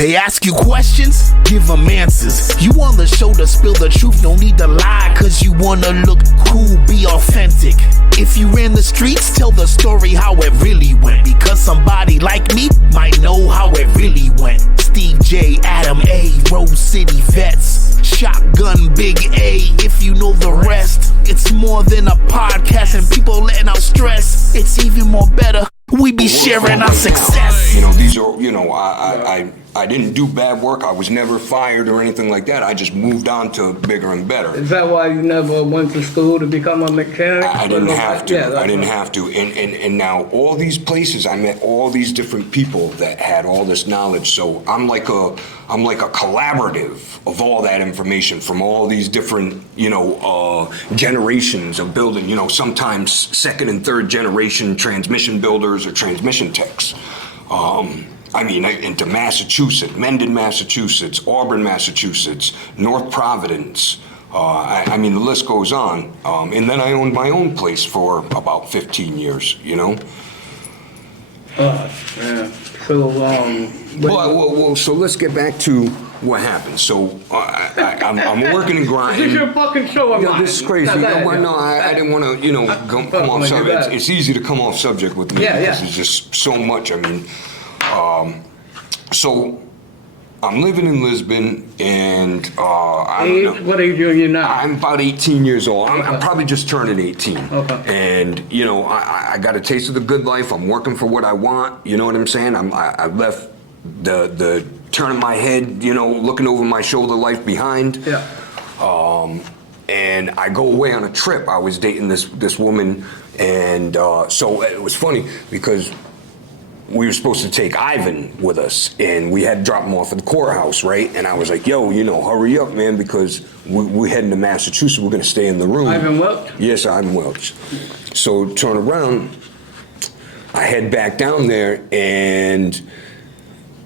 They ask you questions, give them answers. You on the show to spill the truth, no need to lie, cause you wanna look cool, be authentic. If you ran the streets, tell the story how it really went, because somebody like me might know how it really went. Steve J, Adam A, Rose City vets, Shotgun Big A, if you know the rest. It's more than a podcast and people letting out stress. It's even more better, we be sharing our success. You know, these are, you know, I didn't do bad work. I was never fired or anything like that. I just moved on to bigger and better. Is that why you never went to school to become a mechanic? I didn't have to. I didn't have to. And now all these places, I met all these different people that had all this knowledge. So I'm like a collaborative of all that information from all these different, you know, generations of building. You know, sometimes second and third generation transmission builders or transmission techs. I mean, into Massachusetts, Mendon, Massachusetts, Auburn, Massachusetts, North Providence. I mean, the list goes on. And then I owned my own place for about 15 years, you know? Yeah. So, well, so let's get back to what happened. So I'm working and grinding. This is your fucking show, I'm This is crazy. I didn't want to, you know, come off subject. It's easy to come off subject with me because there's just so much. I mean, so I'm living in Lisbon, and I don't know. What age are you now? I'm about 18 years old. I'm probably just turning 18. Okay. And you know, I got a taste of the good life. I'm working for what I want. You know what I'm saying? I left the turning my head, you know, looking over my shoulder life behind. Yeah. And I go away on a trip. I was dating this woman, and so it was funny because we were supposed to take Ivan with us, and we had to drop him off at the courthouse, right? And I was like, yo, you know, hurry up, man, because we're heading to Massachusetts. We're going to stay in the room. Ivan Welch? Yes, Ivan Welch. So turn around, I head back down there, and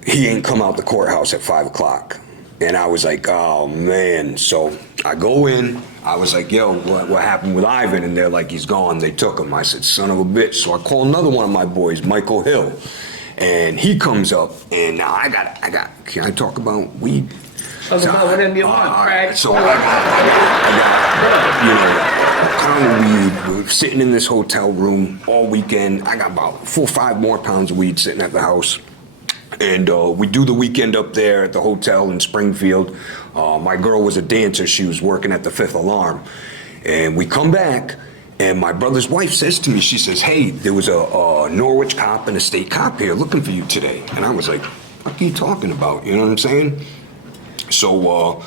he ain't come out the courthouse at 5 o'clock. And I was like, oh, man. So I go in. I was like, yo, what happened with Ivan? And they're like, he's gone. They took him. I said, son of a bitch. So I call another one of my boys, Michael Hill. And he comes up. And now I got, can I talk about weed? Talk about whatever you want, crack. So I got, you know, a pound of weed. We're sitting in this hotel room all weekend. I got about 4 or 5 more pounds of weed sitting at the house. And we do the weekend up there at the hotel in Springfield. My girl was a dancer. She was working at the Fifth Alarm. And we come back, and my brother's wife says to me, she says, hey, there was a Norwich cop and a state cop here looking for you today. And I was like, what are you talking about? You know what I'm saying? So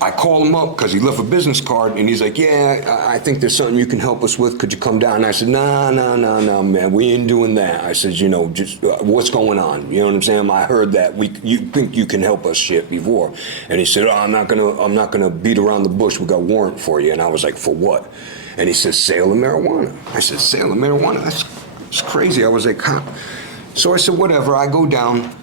I call him up because he left a business card, and he's like, yeah, I think there's something you can help us with. Could you come down? And I said, nah, man, we ain't doing that. I said, you know, just what's going on? You know what I'm saying? I heard that you think you can help us shit before. And he said, oh, I'm not gonna beat around the bush. We got a warrant for you. And I was like, for what? And he says, sale of marijuana. I said, sale of marijuana? That's crazy. I was like, huh? So I said, whatever. I go down.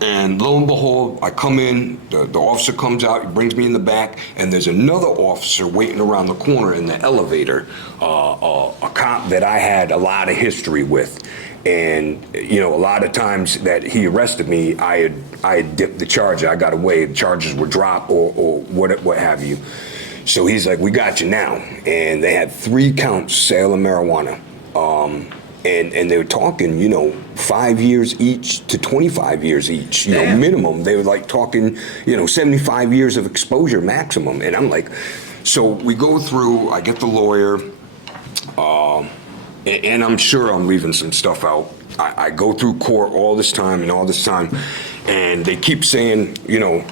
And lo and behold, I come in, the officer comes out, he brings me in the back, and there's another officer waiting around the corner in the elevator, a cop that I had a lot of history with. And, you know, a lot of times that he arrested me, I had dipped the charge. I got away, the charges were dropped or what have you. So he's like, we got you now. And they had 3 counts, sale of marijuana. And they were talking, you know, 5 years each to 25 years each, you know, minimum. They were like talking, you know, 75 years of exposure maximum. And I'm like, so we go through, I get the lawyer, and I'm sure I'm leaving some stuff out. I go through court all this time, and they keep saying, you know,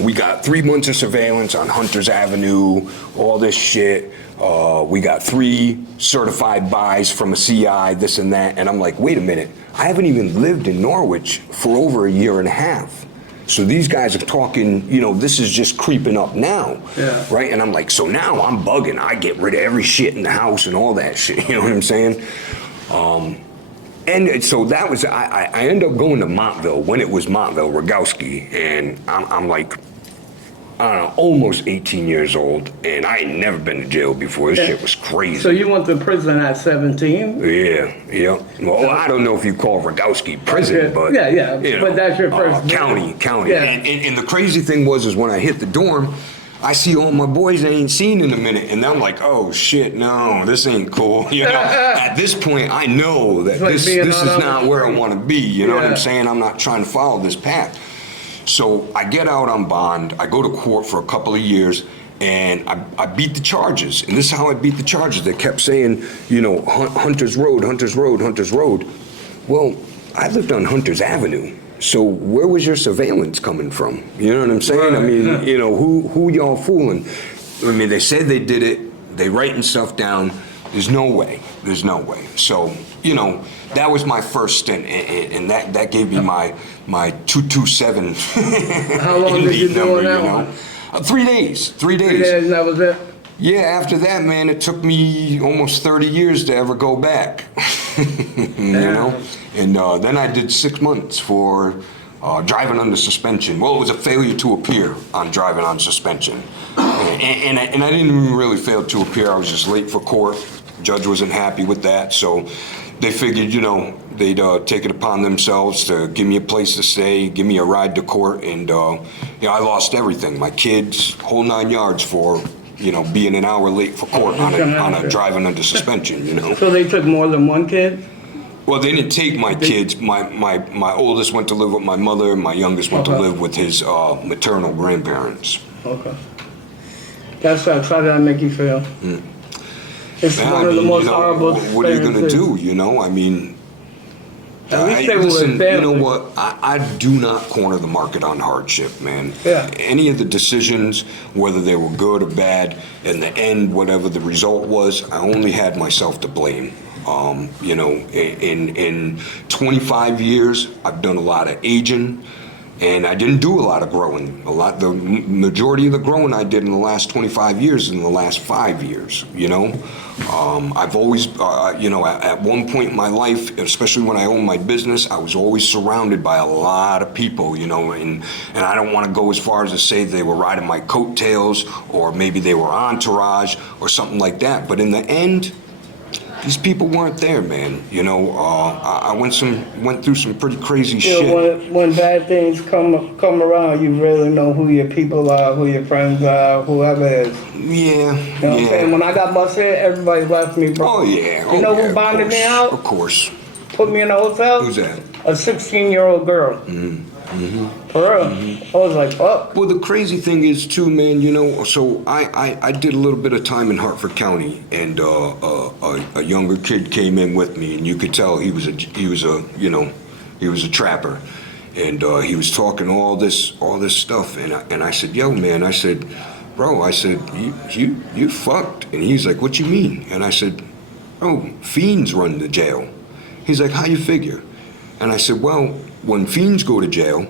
we got 3 months of surveillance on Hunters Avenue, all this shit. We got 3 certified buys from a CI, this and that. And I'm like, wait a minute, I haven't even lived in Norwich for over a year and a half. So these guys are talking, you know, this is just creeping up now, right? And I'm like, so now I'm bugging. I get rid of every shit in the house and all that shit, you know what I'm saying? And so that was, I ended up going to Montville when it was Montville, Rogowski. And I'm like, I don't know, almost 18 years old, and I ain't never been to jail before. This shit was crazy. So you went to prison at 17? Yeah. Well, I don't know if you call Rogowski prison, but but that's your first county. Yeah. And the crazy thing is when I hit the dorm, I see all my boys I ain't seen in a minute, and I'm like, oh shit, no, this ain't cool. You know, at this point, I know that like this is not where I want to be. You know what I'm saying? I'm not trying to follow this path. So I get out on bond. I go to court for a couple of years, and I beat the charges. And this is how I beat the charges. They kept saying, you know, Hunter's Road, Hunter's Road, Hunter's Road. Well, I lived on Hunter's Avenue. So where was your surveillance coming from? You know what I'm saying? I mean, you know, who y'all fooling? I mean, they said they did it. They writing stuff down. There's no way. There's no way. So, you know, that was my first stint, and that gave me my 227. How long did you do on that one? 3 days. 3 days. 3 days, and that was it? Yeah, after that, man, it took me almost 30 years to ever go back. You know? And then I did 6 months for driving under suspension. Well, it was a failure to appear on driving on suspension. And I didn't even really fail to appear. I was just late for court. Judge wasn't happy with that, so they figured, you know, they'd take it upon themselves to give me a place to stay, give me a ride to court, and you know, I lost everything. My kids, whole 9 yards for, you know, being an hour late for court on a driving under suspension, you know. So they took more than one kid? Well, they didn't take my kids. My oldest went to live with my mother, and my youngest went to live with his maternal grandparents. Okay. That's how did that make you feel? It's one of the most horrible experiences. What are you going to do, you know? I mean, listen, you know what? I do not corner the market on hardship, man. Yeah. Any of the decisions, whether they were good or bad, in the end, whatever the result was, I only had myself to blame. You know, in 25 years, I've done a lot of aging, and I didn't do a lot of growing. The majority of the growing I did in the last 25 years, in the last 5 years, you know. I've always, you know, at one point in my life, especially when I owned my business, I was always surrounded by a lot of people, you know, and I don't want to go as far as to say they were riding my coattails, or maybe they were entourage or something like that. But in the end, these people weren't there, man. You know, I went through some pretty crazy shit. When bad things come around, you really know who your people are, who your friends are, whoever it is. Yeah. You know what I'm saying? When I got busted, everybody left me, bro. Oh yeah. You know who bonded me out? Of course. Put me in a hotel. Who's that? A 16-year-old girl. For real. I was like, fuck. Well, the crazy thing is too, man, you know, so I did a little bit of time in Hartford County, and a younger kid came in with me, and you could tell he was a trapper, and he was talking all this stuff, and I said, yo, man, I said, bro, I said, you fucked. And he's like, what you mean? And I said, oh, fiends run the jail. He's like, how you figure? And I said, well, when fiends go to jail,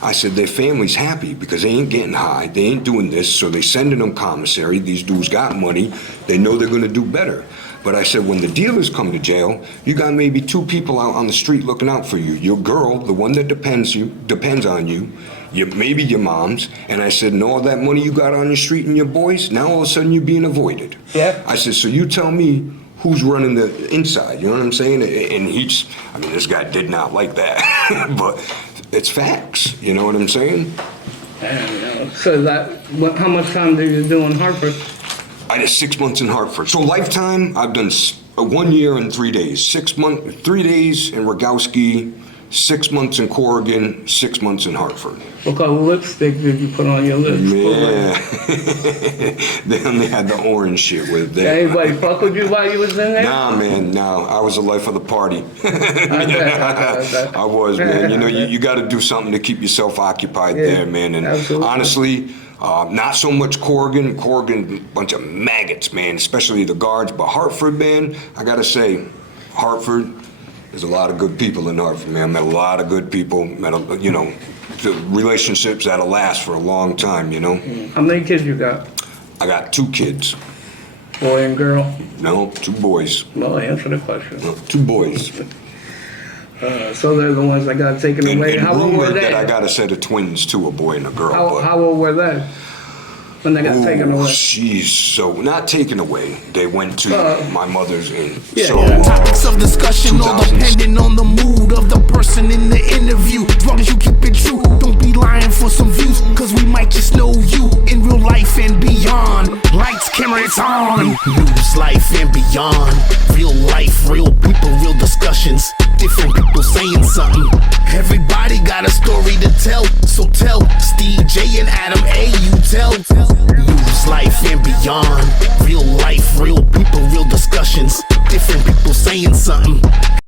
I said, their family's happy because they ain't getting high, they ain't doing this, so they sending them commissary. These dudes got money, they know they're gonna do better. But I said, when the dealers come to jail, you got maybe 2 people out on the street looking out for you. Your girl, the one that depends on you, maybe your mom's. And I said, and all that money you got on your street and your boys, now all of a sudden you're being avoided. Yeah. I said, so you tell me who's running the inside, you know what I'm saying? And this guy did not like that, but it's facts, you know what I'm saying? So how much time did you do in Hartford? I did 6 months in Hartford. So lifetime, I've done 1 year and 3 days. 3 days in Rogowski, 6 months in Corrigan, 6 months in Hartford. What color lipstick did you put on your lips? Yeah. They only had the orange shit with it. Anybody fuck with you while you was in there? Nah, man, no. I was the life of the party. I was, man. You know, you got to do something to keep yourself occupied there, man. And absolutely. Honestly, not so much Corrigan. Corrigan, bunch of maggots, man, especially the guards. But Hartford, man, I got to say, Hartford, there's a lot of good people in Hartford, man. I met a lot of good people, the relationships that'll last for a long time, you know. How many kids you got? I got 2 kids. Boy and girl? No, 2 boys. No, answer the question. No, 2 boys. So they're the ones that got taken away. And how old were they? That I got a set of twins too, a boy and a girl. How old were they? when they got taken away? Jeez, so not taken away. They went to my mother's and Topics of discussion all depending on the mood of the person in the interview. As long as you keep it true, don't be lying for some views, cause we might just know you in real life and beyond. Lights, camera, it's on. News, life and beyond. Real life, real people, real discussions. Different people saying something. Everybody got a story to tell, so tell Steve, J, and Adam A. You tell. News, life and beyond. Real life, real people, real discussions. Different people saying something.